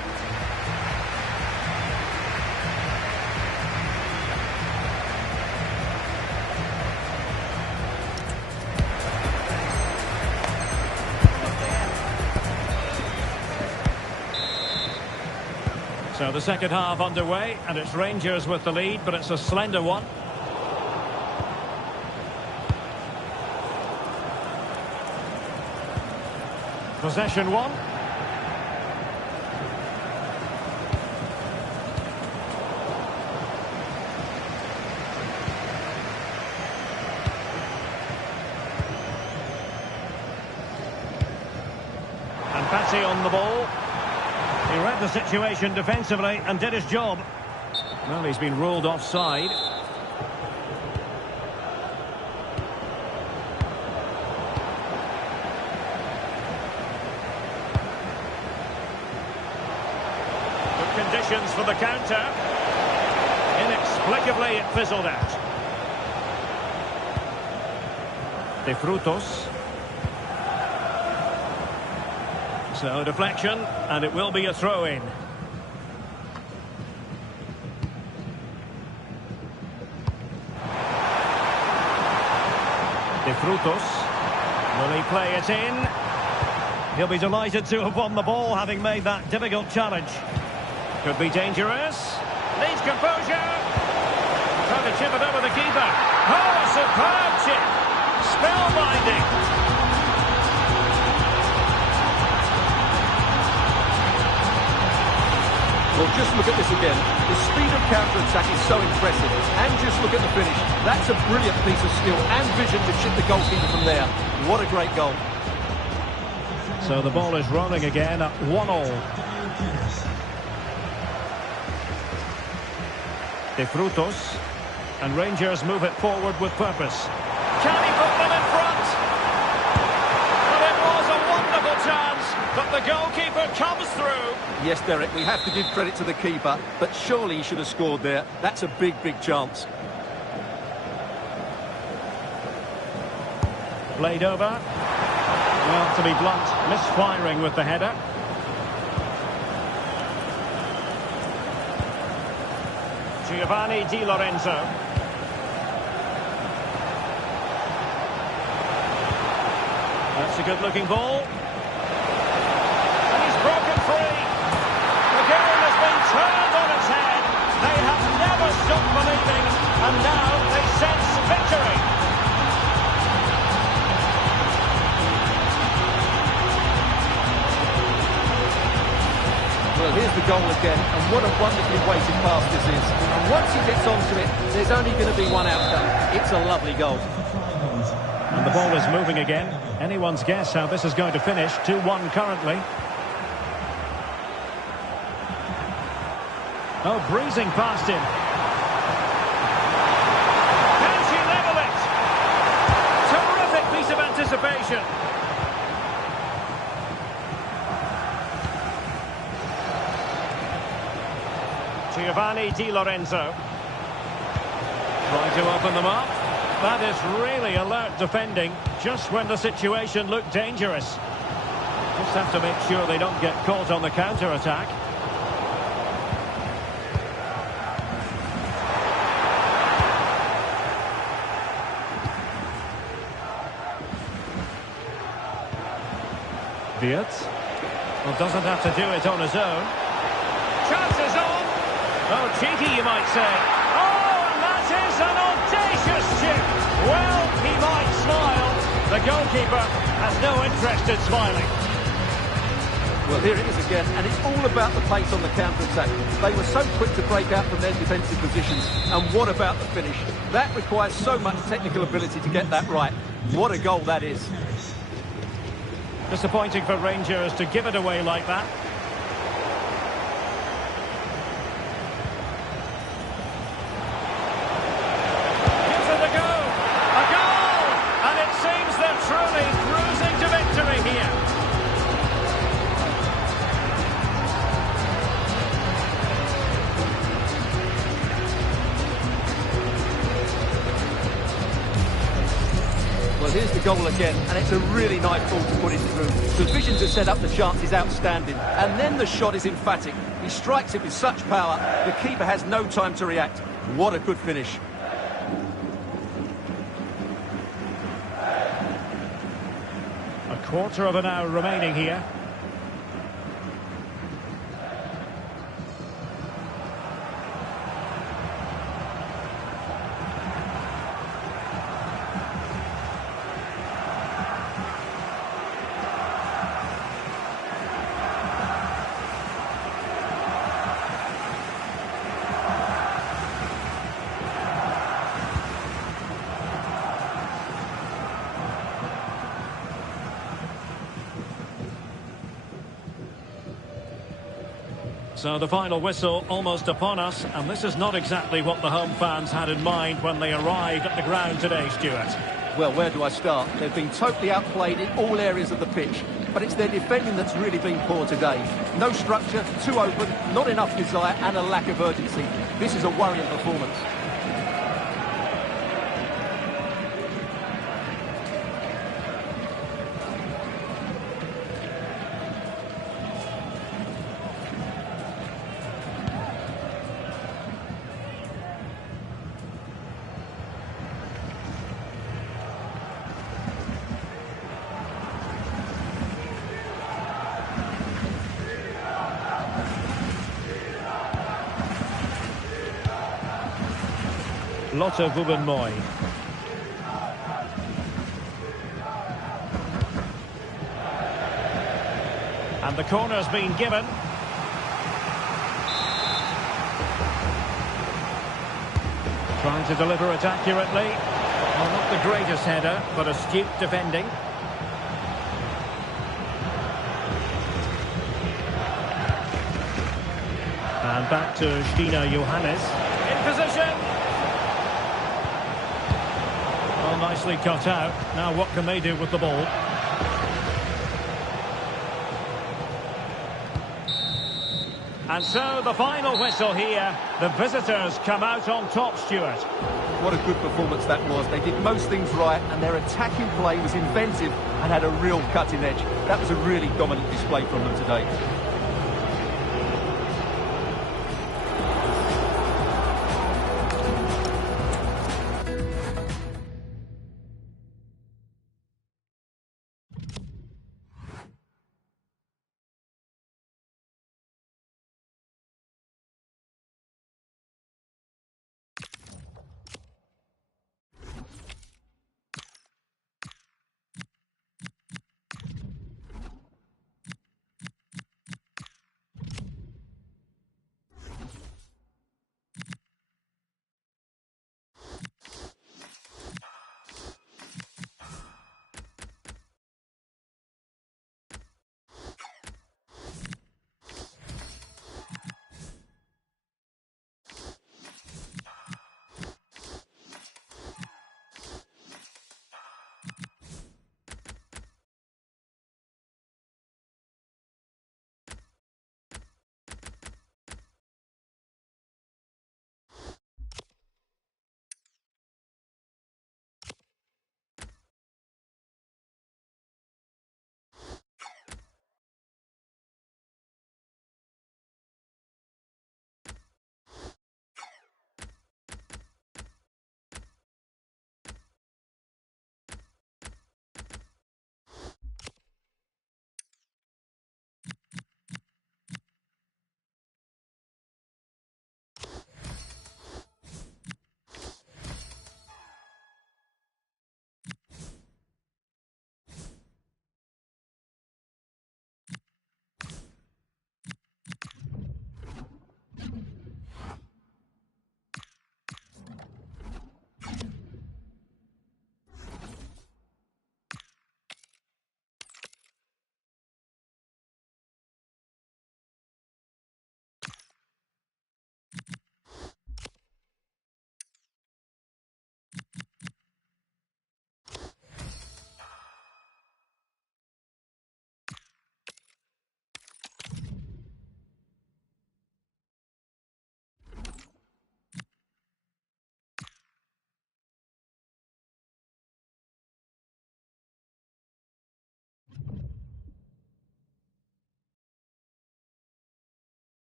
So the second half underway, and it's Rangers with the lead, but it's a slender one. Possession one. And Patsy on the ball. He read the situation defensively and did his job. Well, he's been ruled offside. Good conditions for the counter. Inexplicably, it fizzled out. De Frutos. So deflection, and it will be a throw-in. De Frutos. Will he play it in? He'll be delighted to have won the ball, having made that difficult challenge. Could be dangerous. Needs composure. Trying to chip it over the keeper. Oh, a superb chip. Spellbinding. Well, just look at this again. The speed of counter-attack is so impressive. And just look at the finish. That's a brilliant piece of skill and vision to chip the goalkeeper from there. What a great goal. So the ball is rolling again at 1-1. De Frutos. And Rangers move it forward with purpose. Can he put them in front? Well, it was a wonderful chance, but the goalkeeper comes through. Yes, Derek, we have to give credit to the keeper, but surely he should have scored there. That's a big, big chance. Played over. Well, to be blunt, misfiring with the header. Giovanni Di Lorenzo. That's a good-looking ball. And he's broken free. The game has been turned on its head. They have never stopped believing, and now they sense victory. Well, here's the goal again, and what a wonderfully weighted pass this is. And once he gets onto it, there's only going to be one outcome. It's a lovely goal. And the ball is moving again. Anyone's guess how this is going to finish. 2-1 currently. Oh, breezing past him. Can she level it? Terrific piece of anticipation. Giovanni Di Lorenzo. Trying to open them up. That is really alert defending, just when the situation looked dangerous. Just have to make sure they don't get caught on the counter-attack. Wirtz. Well, doesn't have to do it on his own. Chances on. Oh, cheeky, you might say. Oh, and that is an audacious chip. Well, he might smile. The goalkeeper has no interest in smiling. Well, here it is again, and it's all about the pace on the counter-attack. They were so quick to break out from their defensive positions, and what about the finish? That requires so much technical ability to get that right. What a goal that is. Disappointing for Rangers to give it away like that. Gives it a go. A goal! And it seems they're truly cruising to victory here. Well, here's the goal again, and it's a really nice ball to put it through. The vision to set up the chance is outstanding, and then the shot is emphatic. He strikes it with such power, the keeper has no time to react. What a good finish. A quarter of an hour remaining here. So the final whistle almost upon us, and this is not exactly what the home fans had in mind when they arrived at the ground today, Stuart. Well, where do I start? They've been totally outplayed in all areas of the pitch, but it's their defending that's really been poor today. No structure, too open, not enough desire, and a lack of urgency. This is a worrying performance. Lotte Bubenmoy. And the corner's been given. Trying to deliver it accurately. Well, not the greatest header, but astute defending. And back to Stina Johannes. In position. Well, nicely cut out. Now what can they do with the ball? And so the final whistle here. The visitors come out on top, Stuart. What a good performance that was. They did most things right, and their attacking play was inventive and had a real cutting edge. That was a really dominant display from them today.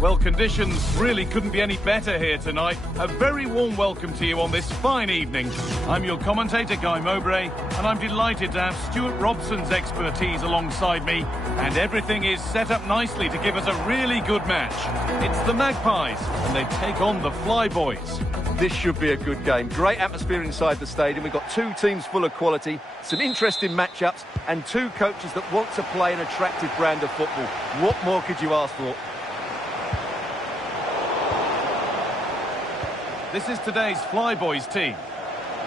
Well, conditions really couldn't be any better here tonight. A very warm welcome to you on this fine evening. I'm your commentator, Guy Mowbray, and I'm delighted to have Stuart Robson's expertise alongside me, and everything is set up nicely to give us a really good match. It's the Magpies, and they take on the Flyboys. This should be a good game. Great atmosphere inside the stadium. We've got two teams full of quality, some interesting matchups, and two coaches that want to play an attractive brand of football. What more could you ask for? This is today's Flyboys team.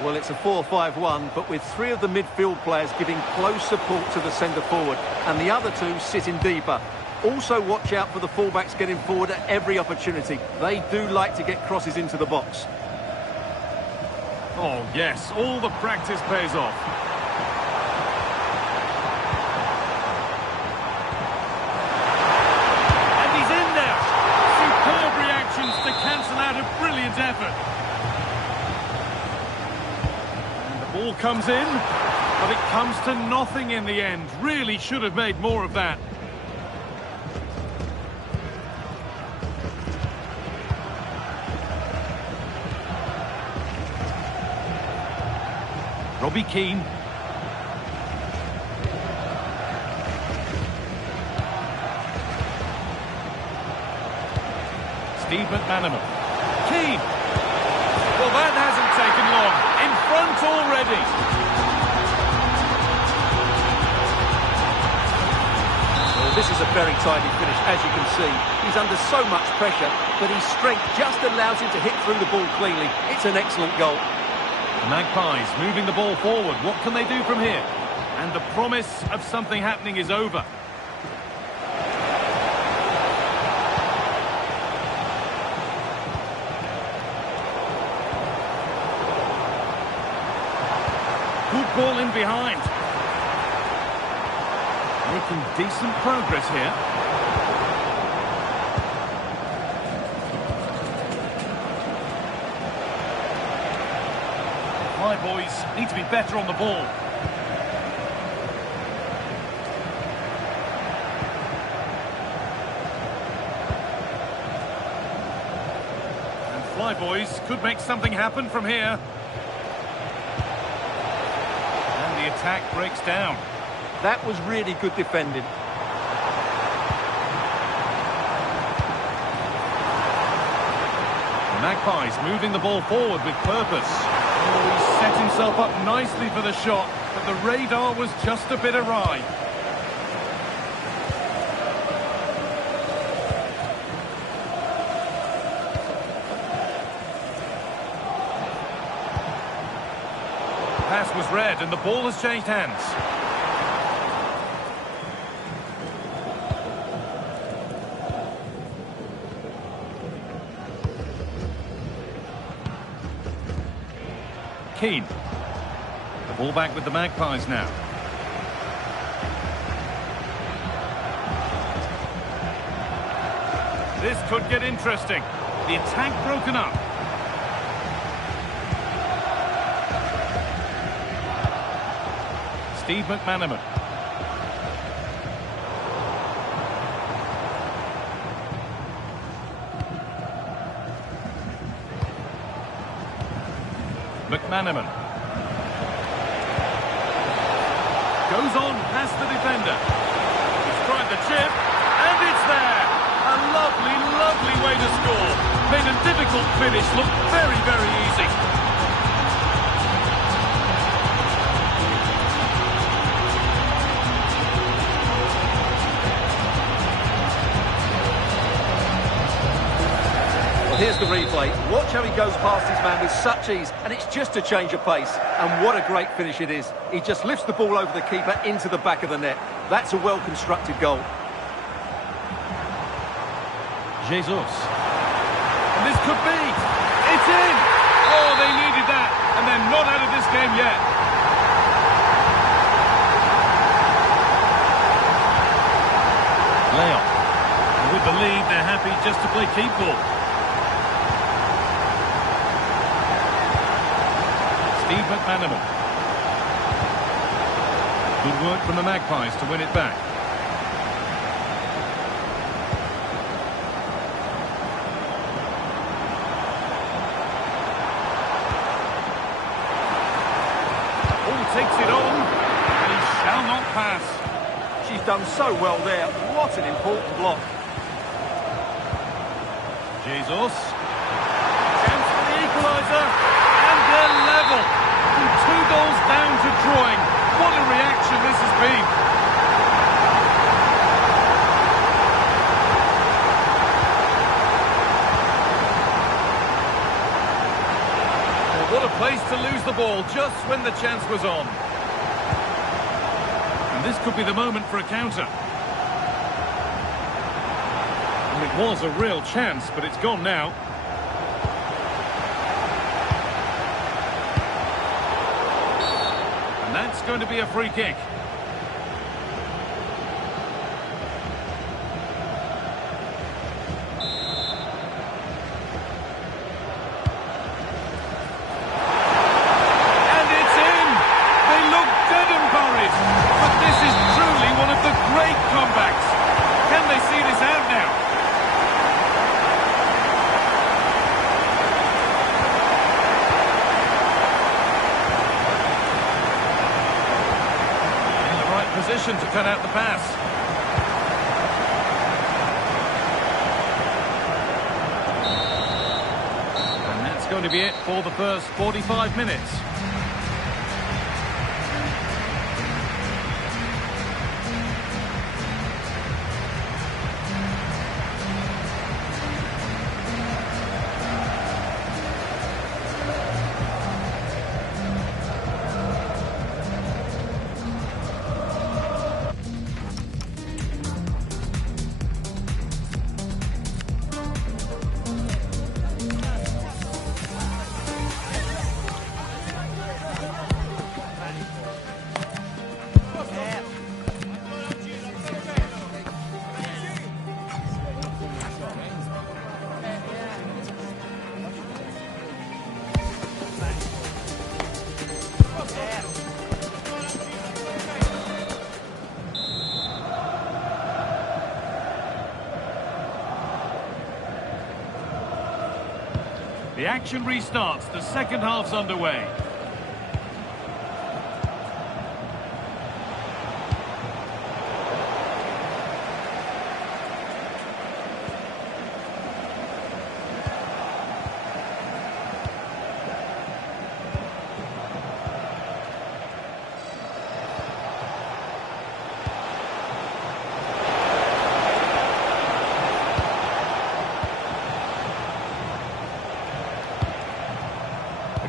Well, it's a 4-5-1, but with three of the midfield players giving close support to the centre forward, and the other two sitting deeper. Also watch out for the fullbacks getting forward at every opportunity. They do like to get crosses into the box. Oh, yes, all the practice pays off. And he's in there. Superb reactions to cancel out a brilliant effort. And the ball comes in, but it comes to nothing in the end. Really should have made more of that. Robbie Keane. Steve McManaman. Keane. Well, that hasn't taken long. In front already. Well, this is a very tidy finish, as you can see. He's under so much pressure, but his strength just allows him to hit through the ball cleanly. It's an excellent goal. The Magpies moving the ball forward. What can they do from here? And the promise of something happening is over. Good ball in behind. Making decent progress here. Boys need to be better on the ball. And Flyboys could make something happen from here. And the attack breaks down. That was really good defending. The Magpies moving the ball forward with purpose. Oh, he's set himself up nicely for the shot, but the radar was just a bit awry. Pass was read and the ball has changed hands. Keane. The ball back with the Magpies now. This could get interesting. The attack broken up. Steve McManaman. McManaman. Goes on past the defender. He's tried the chip, and it's there. A lovely, lovely way to score. Made a difficult finish look very, very easy. Well, here's the replay. Watch how he goes past his man with such ease, and it's just a change of pace. And what a great finish it is. He just lifts the ball over the keeper into the back of the net. That's a well-constructed goal. Jesus. And this could be. It's in! Oh, they needed that. And they're not out of this game yet. Leon. With the lead, they're happy just to play keep ball. Steve McManaman. Good work from the Magpies to win it back. takes it on, and he shall not pass. She's done so well there. What an important block. Jesus. Chance for the equaliser. And they're level. From 2 goals down to drawing. What a reaction this has been. Well, what a place to lose the ball just when the chance was on. And this could be the moment for a counter. It was a real chance, but it's gone now. And that's going to be a free kick. And it's in! They look dead and buried. But this is truly one of the great comebacks. Can they see this out now? Position to cut out the pass. And that's going to be it for the first 45 minutes. The action restarts. The second half's underway.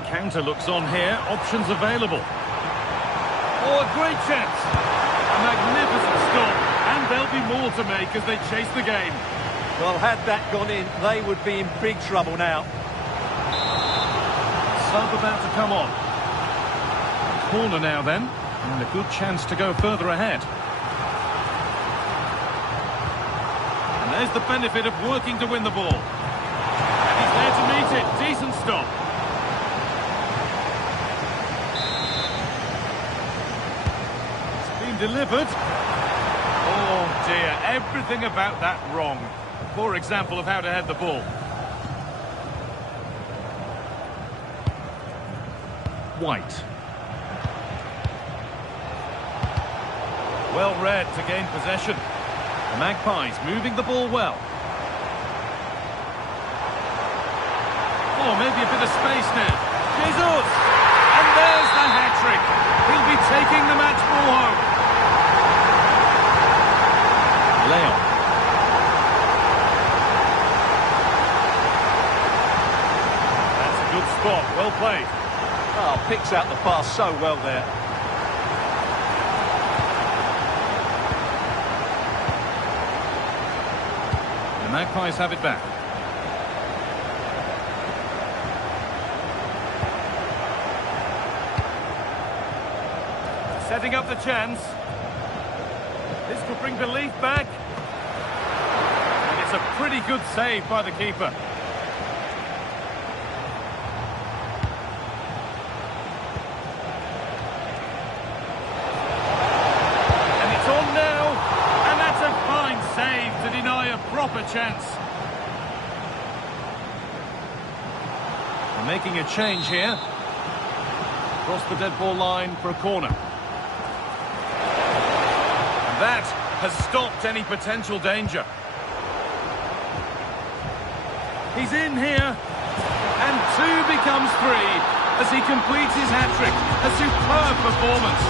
Counter looks on here, options available. Oh, a great chance. A magnificent stop, and there'll be more to make as they chase the game. Well, had that gone in, they would be in big trouble now. Sub about to come on. Corner now then, and a good chance to go further ahead. And there's the benefit of working to win the ball. And he's there to meet it. Decent stop. Delivered. Oh dear, everything about that wrong. Poor example of how to head the ball. White. Well read to gain possession. The Magpies moving the ball well. Oh, maybe a bit of space now. Jesus! And there's the hat-trick. He'll be taking the match ball home. Leon. That's a good spot, well played. Oh, picks out the pass so well there. The Magpies have it back. Setting up the chance. This could bring belief back. And it's a pretty good save by the keeper. And it's on now. And that's a fine save to deny a proper chance. They're making a change here. Across the dead ball line for a corner. And that has stopped any potential danger. He's in here. And 2 becomes 3 as he completes his hat-trick. A superb performance.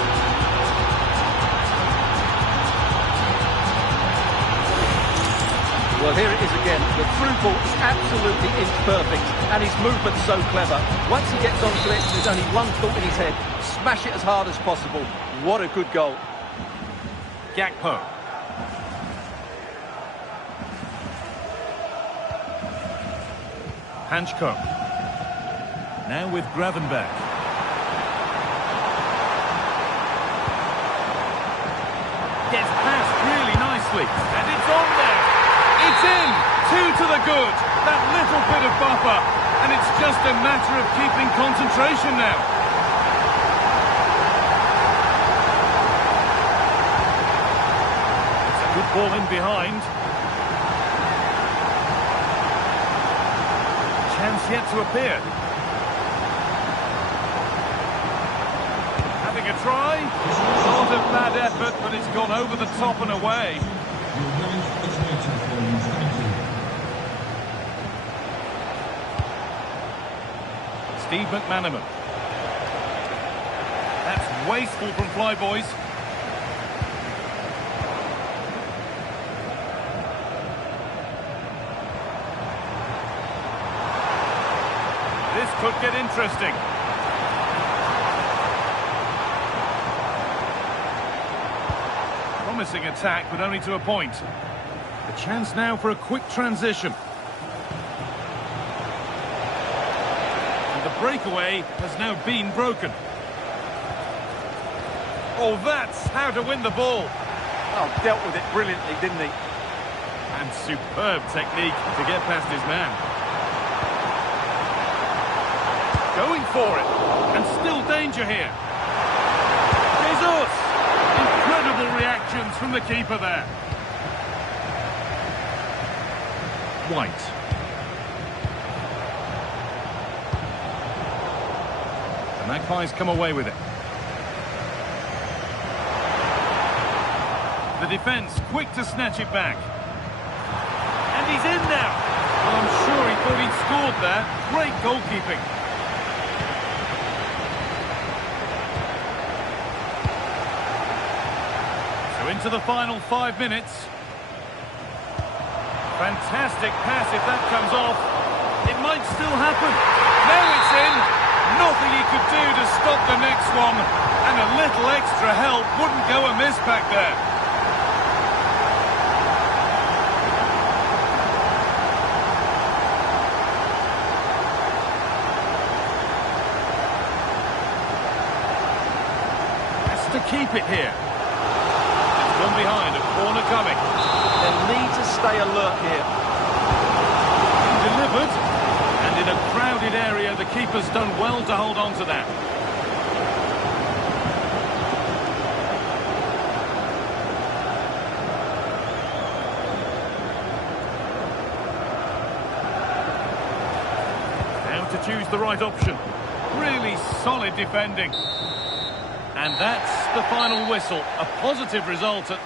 Well, here it is again. The through ball is absolutely inch perfect, and his movement's so clever. Once he gets onto it, there's only one thought in his head: smash it as hard as possible. What a good goal. Gakpo. Hanchko. Now with Gravenberg. Gets past really nicely, and it's on there. It's in! 2 to the good. That little bit of buffer, and it's just a matter of keeping concentration now. It's a good ball in behind. Chance yet to appear. Having a try. Not a bad effort, but it's gone over the top and away. Your wife is waiting for you. Thank you. Steve McManaman. That's wasteful from Flyboys. This could get interesting. Promising attack, but only to a point. A chance now for a quick transition. And the breakaway has now been broken. Oh, that's how to win the ball. Oh, dealt with it brilliantly, didn't he? And superb technique to get past his man. Going for it. And still danger here. Jesus! Incredible reactions from the keeper there. White. The Magpies come away with it. The defence quick to snatch it back. And he's in now. Well, I'm sure he thought he'd scored there. Great goalkeeping. So into the final 5 minutes. Fantastic pass if that comes off. It might still happen. Now it's in. Nothing he could do to stop the next one. And a little extra help wouldn't go amiss back there. Has to keep it here. It's gone behind, a corner coming. They'll need to stay alert here. Delivered, and in a crowded area, the keeper's done well to hold on to that. Now to choose the right option. Really solid defending. And that's the final whistle. A positive result at